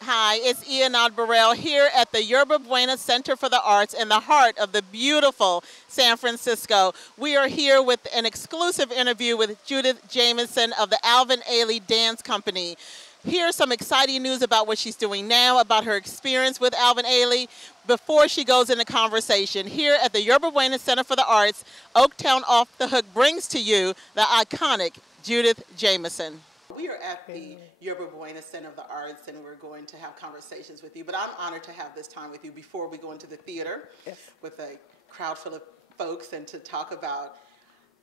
Hi, it's Y'Anad Burrell here at the Yerba Buena Center for the Arts in the heart of the beautiful San Francisco. We are here with an exclusive interview with Judith Jamison of the Alvin Ailey Dance Company. Here's some exciting news about what she's doing now, about her experience with Alvin Ailey, before she goes into conversation. Here at the Yerba Buena Center for the Arts, Oaktown Off the Hook brings to you the iconic Judith Jamison. We are at the Yerba Buena Center of the Arts, and we're going to have conversations with you. But I'm honored to have this time with you before we go into the theater with a crowd full of folks and to talk about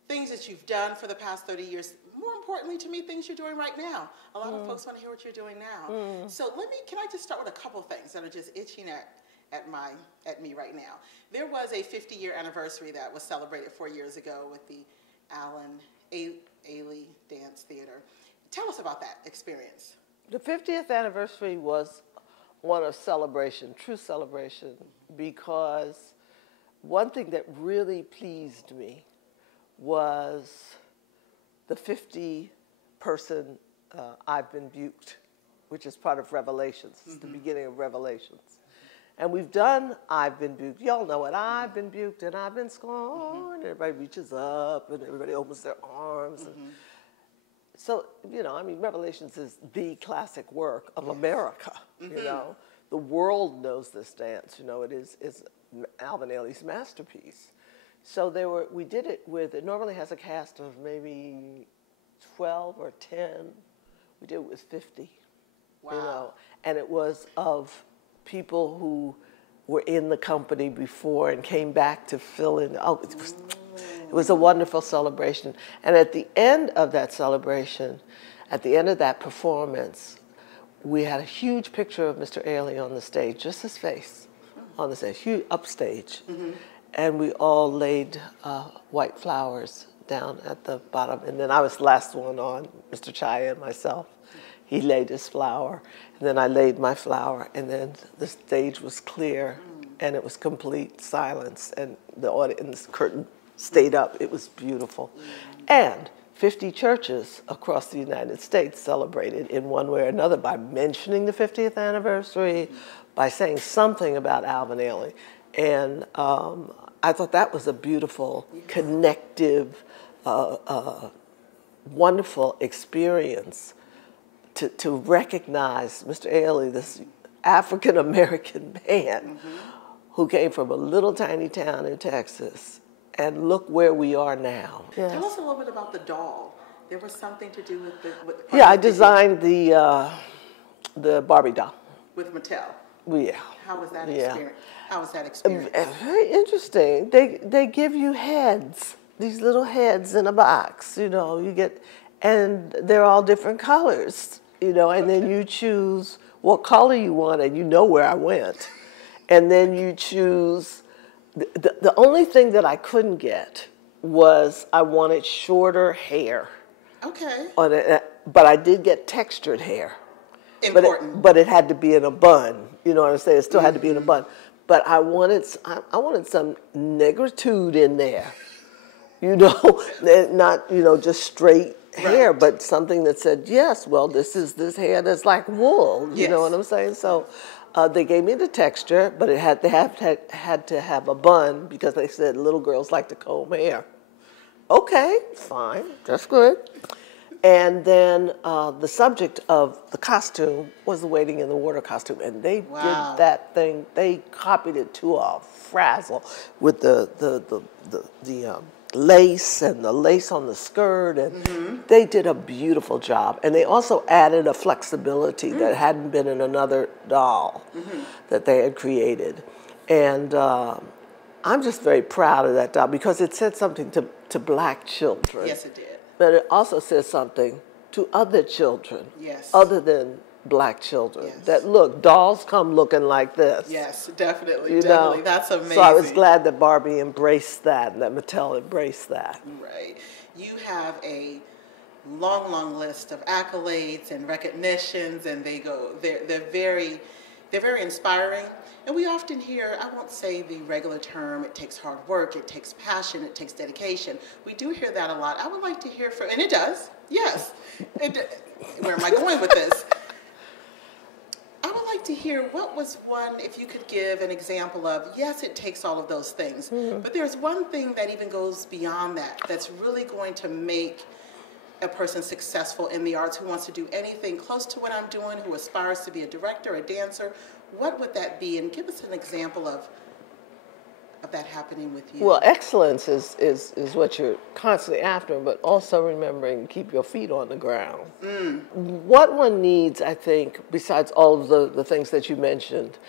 things that you've done for the past 30 years. More importantly to me, things you're doing right now. A lot of folks want to hear what you're doing now. So can I just start with a couple of things that are just itching at me right now. There was a 50-year anniversary that was celebrated 4 years ago with the Alvin Ailey Dance Theater. Tell us about that experience. The 50th anniversary was one of celebration, true celebration, because one thing that really pleased me was the 50-person I've Been Buked, which is part of Revelations. It's the beginning of Revelations. And we've done I've Been Buked. Y'all know it. I've been buked and I've been scorned. Everybody reaches up and everybody opens their arms. And so, you know, I mean, Revelations is the classic work of America, you know. The world knows this dance, you know. It's Alvin Ailey's masterpiece. So we did it with, it normally has a cast of maybe 12 or 10. We did it with 50, you know. And it was of people who were in the company before and came back to fill in. Oh, it was a wonderful celebration. And at the end of that celebration, at the end of that performance, we had a huge picture of Mr. Ailey on the stage, just his face on the stage, huge upstage. And we all laid white flowers down at the bottom. And then I was the last one on, Mr. Chaya and myself. He laid his flower, and then I laid my flower, and then the stage was clear, and it was complete silence, and the audience curtain stayed up. It was beautiful. And 50 churches across the United States celebrated in one way or another by mentioning the 50th anniversary, by saying something about Alvin Ailey. And I thought that was a beautiful, connective, wonderful experience to recognize Mr. Ailey, this African-American man who came from a little tiny town in Texas, and look where we are now. Tell us a little bit about the doll. There was something to do with the I designed the Barbie doll. With Mattel? Yeah. How was that experience? How was that experience? Very interesting. They give you heads, these little heads in a box, you know, and they're all different colors, you know, and then you choose what color you want, and you know where I went. And then you choose, the only thing that I couldn't get was I wanted shorter hair. Okay. But I did get textured hair. Important. But it had to be in a bun, you know what I'm saying? It still had to be in a bun. But I wanted some negritude in there, you know, not, you know, just straight hair, but something that said, yes, well, this is this hair that's like wool, you know what I'm saying? So they gave me the texture, but it had to have a bun because they said little girls like to comb hair. Okay, fine, that's good. And then the subject of the costume was the Wading in the Water costume, and they did that thing. They copied it to a frazzle with the lace and the lace on the skirt, and they did a beautiful job. And they also added a flexibility that hadn't been in another doll that they had created. And I'm just very proud of that doll because it said something to black children. Yes, it did. But it also says something to other children, other than black children. That look, dolls come looking like this. Yes, definitely, definitely. That's amazing. So I was glad that Barbie embraced that and that Mattel embraced that. Right. You have a long, long list of accolades and recognitions, and they're very inspiring. And we often hear, I won't say the regular term, it takes hard work, it takes passion, it takes dedication. We do hear that a lot. I would like to hear from, and it does, yes. Where am I going with this? I would to hear what was one, if you could give an example of, yes, it takes all of those things, but there's one thing that even goes beyond that, that's really going to make a person successful in the arts, who wants to do anything close to what I'm doing, who aspires to be a director, a dancer. What would that be? And give us an example of that happening with you. Well, excellence is what you're constantly after, but also remembering to keep your feet on the ground. What one needs, I think, besides all of the things that you mentioned,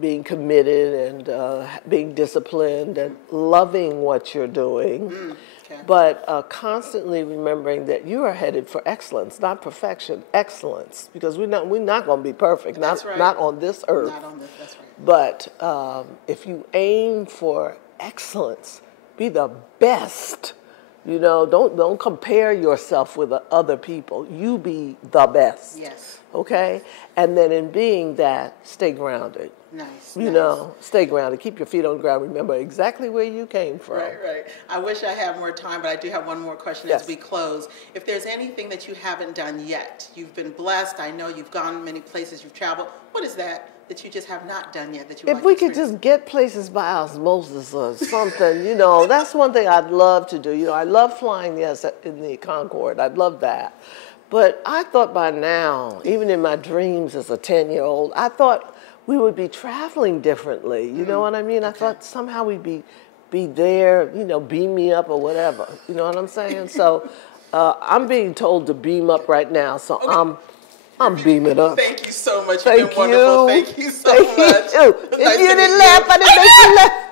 being committed and being disciplined and loving what you're doing, but constantly remembering that you are headed for excellence, not perfection, excellence, because we're not going to be perfect, not on this earth. Not on this, that's right. But if you aim for excellence, be the best. You know, don't compare yourself with other people. You be the best. Yes. Okay? And then in being that, stay grounded. Nice. You know, stay grounded. Keep your feet on the ground. Remember exactly where you came from. Right. I wish I had more time, but I do have one more question as we close. If there's anything that you haven't done yet, you've been blessed. I know you've gone many places, you've traveled. What is that you just have not done yet that you If we could just get places by osmosis or something, you know, that's one thing I'd love to do. You know, I love flying, yes, in the Concorde. I'd love that. But I thought by now, even in my dreams as a 10-year-old, I thought we would be traveling differently. You know what I mean? I thought somehow we'd be there, you know, beam me up or whatever. You know what I'm saying? So I'm being told to beam up right now, so I'm beaming up. Thank you so much. You've been wonderful. Thank you so much. If you didn't laugh, I didn't make you laugh.